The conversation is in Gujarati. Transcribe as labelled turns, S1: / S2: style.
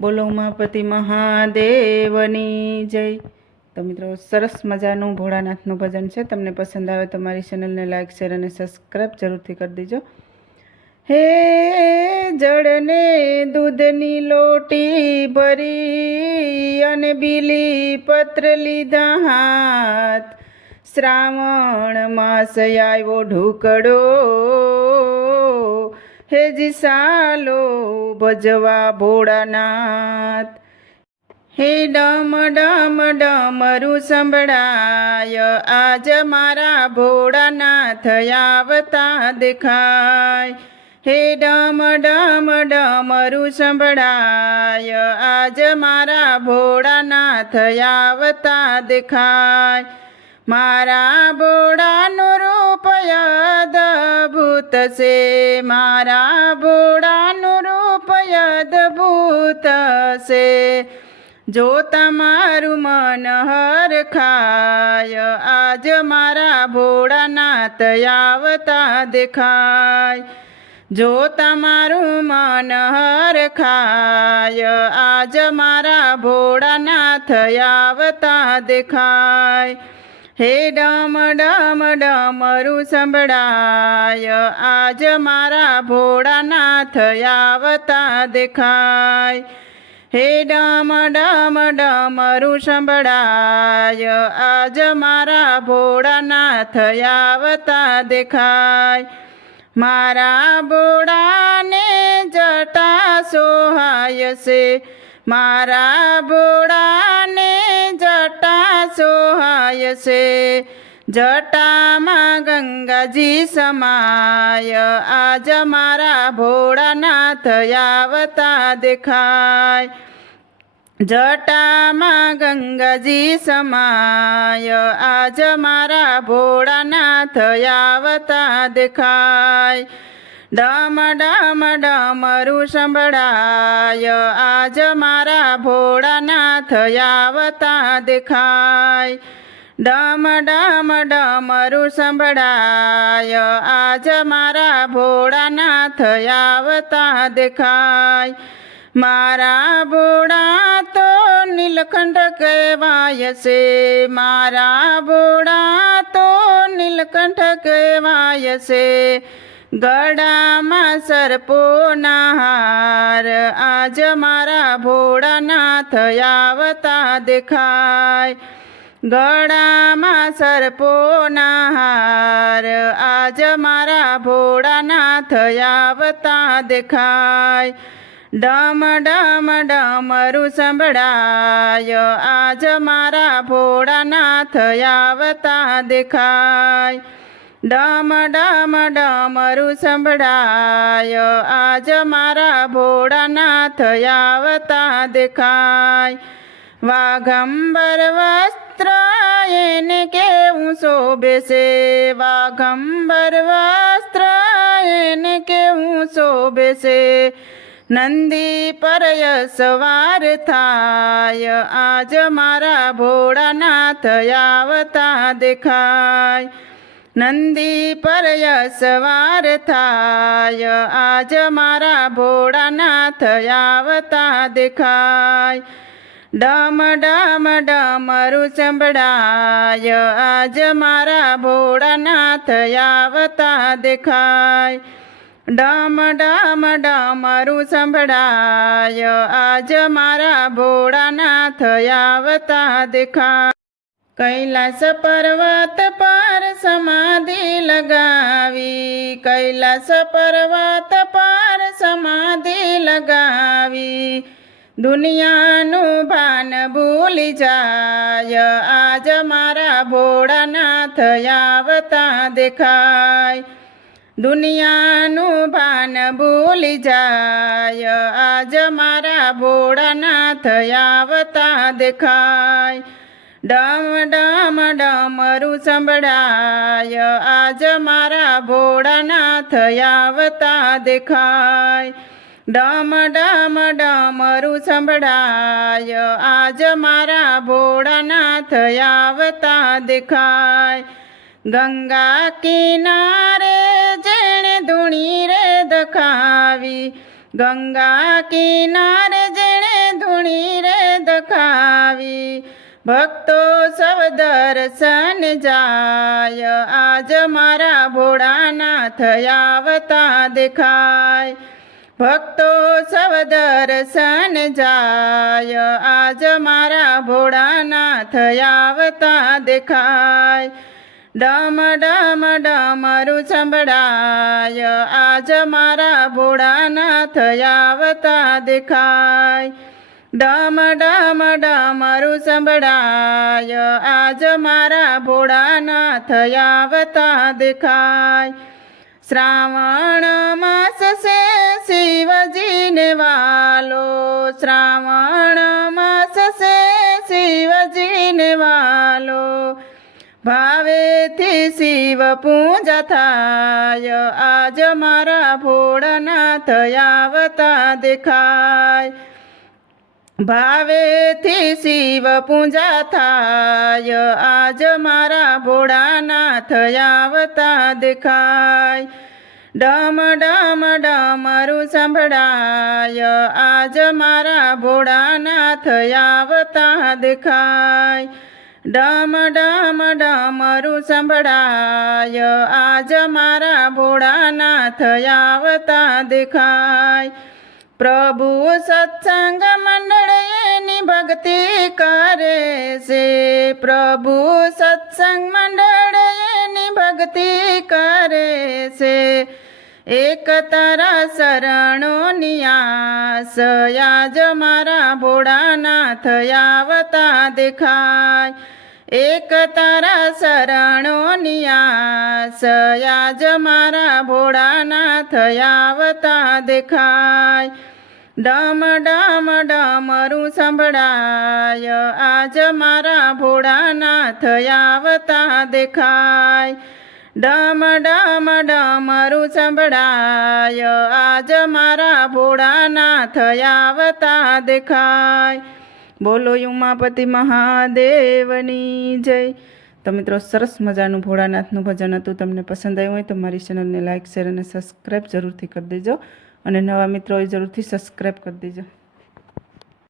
S1: બોલો ઉમાપતિ મહાદેવની જય. તો મિત્રો, સરસ મજાનું ભોળાનાથનું ભજન છે. તમને પસંદ આવે તો મારી ચેનલને લાઈક, શેર અને સબસ્ક્રાઈબ જરૂરથી કરી દેજો. હે જળને દૂધની લોટી ભરી અને બીલી પત્ર લીધા હાથ શ્રાવણ માસ આવ્યો ઢુકડો. હેજી સાલો ભજવા ભોળાનાથ. હે ડમ ડમ ડમરું સંભળાય, આજ મારા ભોળાનાથ આવતા દેખાય. હે ડમ ડમ ડમરું સંભળાય, આજ મારા ભોળાનાથ આવતા દેખાય. મારા ભોળાનું રૂપ અદભૂત છે મારા ભોળાનું રૂપ અદભૂત છે જો તમારું મન હર ખાય, આજ મારા ભોળાનાથ આવતા દેખાય. જો તમારું મન હર ખાય, આજ મારા ભોળાનાથ આવતા દેખાય. હે ડમ ડમ, ડમરું સંભળાય. આજ મારા ભોળાનાથ આવતા દેખાય. હે ડમ, ડામ, ડમરું સંભળાય. આજ મારા ભોળાનાથ આવતા દેખાય. મારા ભોળાને જટા સોહાય છે. મારા ભોળાને સોહાય છે. જટામાં ગંગાજી સમાય. આજ મારા ભોળાનાથ આવતા દેખાય. જટામાં ગંગાજી સમાય. આજ મારા ભોળાનાથ આવતા દેખાય. ડમ ડમ ડમરું સંભળાય. આજ મારા ભોળાનાથ આવતા દેખાય. ડમ ડમ ડમરું સંભળાય. આજ મારા ભોળાનાથ આવતા દેખાય. મારા ભોળા તો નીલકંઠ કહેવાય છે. મારા ભોળા તો નીલકંઠ કહેવાય છે. ગળામાં સર્પોના હાર. આજ મારા ભોળાનાથ આવતા દેખાય. ગળામાં સર્પોના હાર. આજ મારા ભોળાનાથ આવતા દેખાય. ડમ ડમ ડમરું સંભળાય. આજ મારા ભોળાનાથ આવતા દેખાય. ડમ ડમ ડમરું સંભળાય. આજ મારા ભોળાનાથ આવતા દેખાય. વાઘંબર વસ્ત્ર એને કેવું શોભે છે વાઘંબર વસ્ત્ર એને કેવું શોભે છે નંદી પરય સવાર થાય આજ મારા ભોળાનાથ આવતા દેખાય નંદી પરય સવાર થાય આજ મારા ભોળાનાથ આવતા દેખાય ડમ ડમ ડમરું સંભળાય. આજ મારા ભોળાનાથ આવતા દેખાય. ડમ ડમ ડમરું સંભળાય. આજ મારા ભોળાનાથ આવતા દેખાય. કૈલાસ પર્વત પર સમાધિ લગાવી. કૈલાસ પર્વત પર સમાધિ લગાવી. દુનિયાનું ભાન ભૂલી જાય. આજ મારા ભોળાનાથ આવતા દેખાય. દુનિયાનું ભાન ભૂલી જાય. આજ મારા ભોળાનાથ આવતા દેખાય. ડમ ડમ ડમરું સંભળાય. આજ મારા ભોળાનાથ આવતા દેખાય. ડમ ડમ ડમરું સંભળાય. આજ મારા ભોળાનાથ આવતા દેખાય. ગંગા કિનારે જેણે ધૂણી રે દખાવી. ગંગા કિનારે જેણે દેખાવી. ભક્તો સવ દર્શન જાય. આજ મારા ભોળાનાથ આવતા દેખાય. ભક્તો સૌ દર્શન જાય. આજ મારા ભોળાનાથ આવતા દેખાય. ડમ ડમ ડમરું સંભળાય. આજ મારા ભોળાનાથ આવતા દેખાય. ડમ ડમ ડમરું સંભળાય. આજ મારા ભોળાનાથ આવતા દેખાય. શ્રાવણ માસ છે શિવજીને વાલો શ્રાવણ માસ છે, શિવજીને વાલો. ભાવેથી શિવ પૂજા થાય, આજ મારા ભોળનાથ આવતા દેખાય. ભાવેથી શિવ પૂજા થાય, આજ મારા ભોળાનાથ આવતા દેખાય. ડમ ડમ ડમરું સંભળાય. આજ મારા ભોળાનાથ આવતા દેખાય. ડમ ડમ ડમરું સંભળાય. આજ મારા ભોળાનાથ આવતા દેખાય. પ્રભુ સત્સંગ મંડળ એની ભક્તિ કરે છે. પ્રભુ સત્સંગ મંડળ એની ભક્તિ કરે છે. એક તારા શરણો નિયાસ યાજ મારા ભોળાનાથ આવતા દેખાય એક તારા શરણો નિયાસ યાજ મારા ભોળાનાથ આવતા દેખાય ડમ ડમ ડમરું સંભળાય આજ મારા ભોળાનાથ આવતા દેખાય ડમ ડમ ડમરું સંભળાય. આજ મારા ભોળાનાથ આવતા દેખાય. બોલો ઉમાપતિ મહાદેવની જય. તો મિત્રો, સરસ મજાનું ભોળાનાથનું ભજન હતું. તમને પસંદ આવ્યું હોય તો મારી ચેનલને લાઇક શેર અને સબસ્ક્રાઈબ જરૂરથી કરી દેજો. અને નવા મિત્રો એ જરૂરથી સબસ્ક્રાઈબ કરી દેજો.